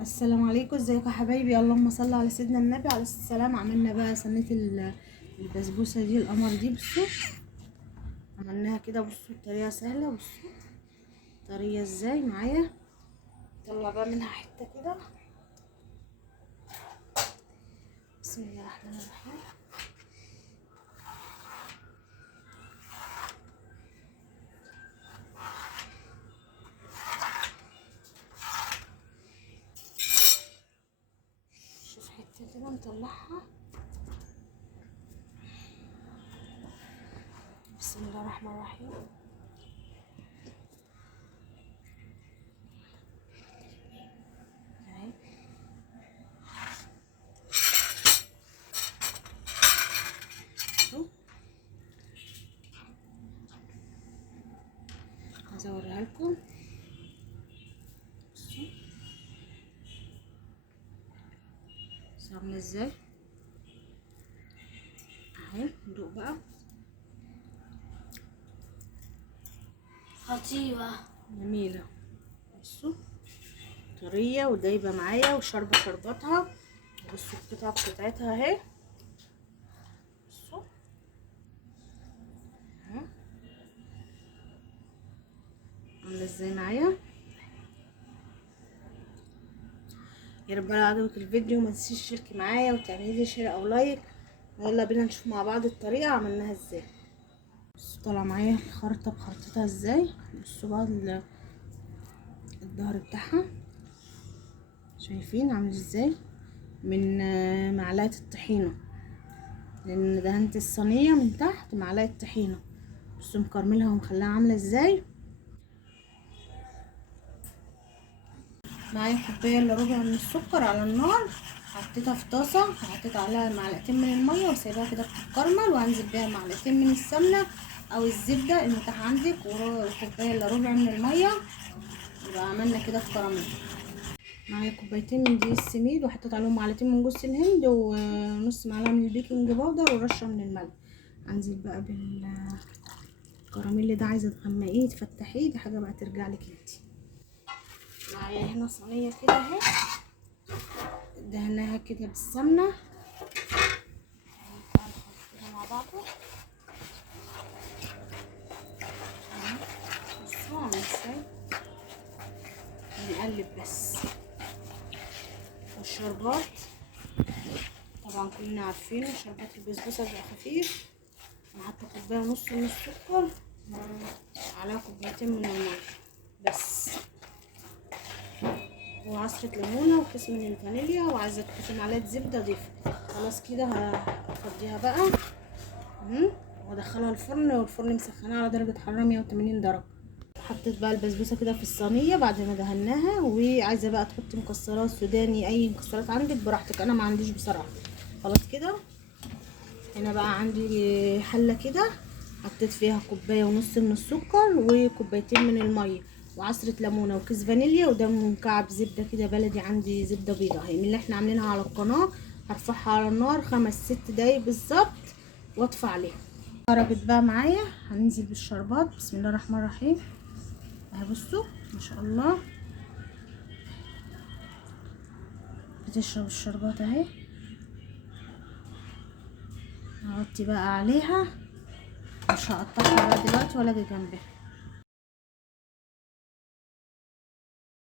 السلام عليكم، ازيكم يا حبايبي؟ اللهم صل على سيدنا النبي عليه الصلاه والسلام. عملنا بقى صينيه البسبوسه دي، القمر دي. بصوا عملناها كده، بصوا بطريقه سهله. بصوا طريه ازاي معايا. طلع بقى منها حته كده. بسم الله الرحمن الرحيم. شوف حته كده نطلعها. بسم الله الرحمن الرحيم. اهي عايزه اوريها لكم. بصوا عامله ازاي. اهي ندوق بقى. خطيرة جميله. بصوا طريه ودايبه معايا وشاربه شربتها. بصوا القطعه بتاعتها اهي. بصوا عامله ازاي معايا. يا رب لو عجبك الفيديو ما تنسيش تشتركي معايا وتعملي لي شير او لايك. يلا بينا نشوف مع بعض الطريقه عملناها ازاي. بصوا طالعه معايا الخرطه بخرطتها ازاي. بصوا بقى الظهر بتاعها شايفين عامل ازاي من معلقه الطحينه، لان دهنت الصينيه من تحت معلقه طحينه. بصوا مكرملها ومخليها عامله ازاي. معايا كوبايه الا ربع من السكر على النار، حطيتها في طاسه وحطيت عليها معلقتين من الميه وسايباها كده بتتكرمل، وهنزل بيها معلقتين من السمنه او الزبده المتاح عندك وكوبايه الا ربع من الميه. يبقى عملنا كده الكراميل. معايا كوبايتين من دقيق السميد وحطيت عليهم معلقتين من جوز الهند ونص معلقه من البيكنج باودر ورشه من الملح. هنزل بقى بالكراميل ده. عايزه تغمقيه تفتحيه دي حاجه بقى ترجع لك انتي. معايا هنا صينيه كده اهي دهناها كده بالسمنه. مع بعضه بصوا عامل ازاي. نقلب بس. والشربات طبعا كلنا عارفين شربات البسبوسه بيبقى خفيف. انا حاطه كوبايه ونص من السكر على كوبايتين من الميه بس، وعصرة ليمونة وكيس من الفانيليا، وعايزة تحطي معلقة زبدة ضيفها. خلاص كده هفضيها بقى وادخلها الفرن، والفرن مسخناه على درجة حرارة 180 درجة. حطيت بقى البسبوسة كده في الصينية بعد ما دهناها، وعايزة بقى تحطي مكسرات سوداني اي مكسرات عندك براحتك، انا ما عنديش بصراحة. خلاص كده هنا بقى عندي حلة كده حطيت فيها كوباية ونص من السكر وكوبايتين من المية وعصرة ليمونة وكيس فانيليا، وده مكعب زبدة كده بلدي، عندي زبدة بيضة اهي من اللي احنا عاملينها على القناة. هرفعها على النار 5-6 دقايق بالظبط واطفي عليها. خرجت بقى معايا. هننزل بالشربات. بسم الله الرحمن الرحيم. اهي بصوا ما شاء الله بتشرب الشربات اهي. هغطي بقى عليها، مش هقطعها بقى دلوقتي ولا اجي جنبها.